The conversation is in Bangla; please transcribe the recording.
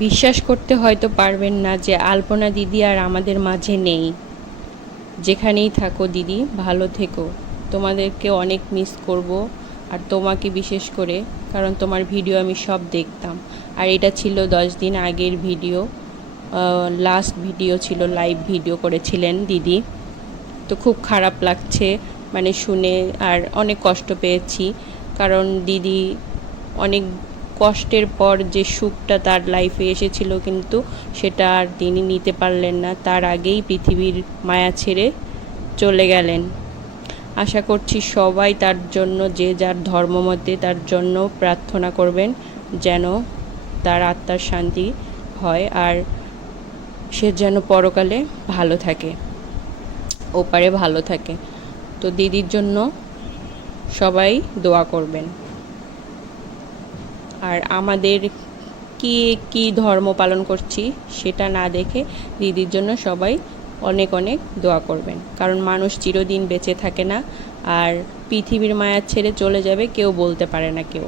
বিশ্বাস করতে হয়তো পারবেন না যে আলপনা দিদি আর আমাদের মাঝে নেই। যেখানেই থাকো দিদি, ভালো থেকো। তোমাদেরকে অনেক মিস করব, আর তোমাকে বিশেষ করে, কারণ তোমার ভিডিও আমি সব দেখতাম। আর এটা ছিল 10 দিন আগের ভিডিও, লাস্ট ভিডিও ছিল, লাইভ ভিডিও করেছিলেন দিদি। তো খুব খারাপ লাগছে মানে শুনে, আর অনেক কষ্ট পেয়েছি, কারণ দিদি অনেক কষ্টের পর যে সুখটা তার লাইফে এসেছিল, কিন্তু সেটা আর তিনি নিতে পারলেন না। তার আগেই পৃথিবীর মায়া ছেড়ে চলে গেলেন। আশা করছি সবাই তার জন্য, যে যার ধর্মমতে তার জন্য প্রার্থনা করবেন, যেন তার আত্মার শান্তি হয়, আর সে যেন পরকালে ভালো থাকে, ওপারে ভালো থাকে। তো দিদির জন্য সবাই দোয়া করবেন। আর আমাদের কি ধর্ম পালন করছি সেটা না দেখে দিদির জন্য সবাই অনেক অনেক দোয়া করবেন, কারণ মানুষ চিরদিন বেঁচে থাকে না, আর পৃথিবীর মায়া ছেড়ে চলে যাবে কেউ বলতে পারে না কেউ।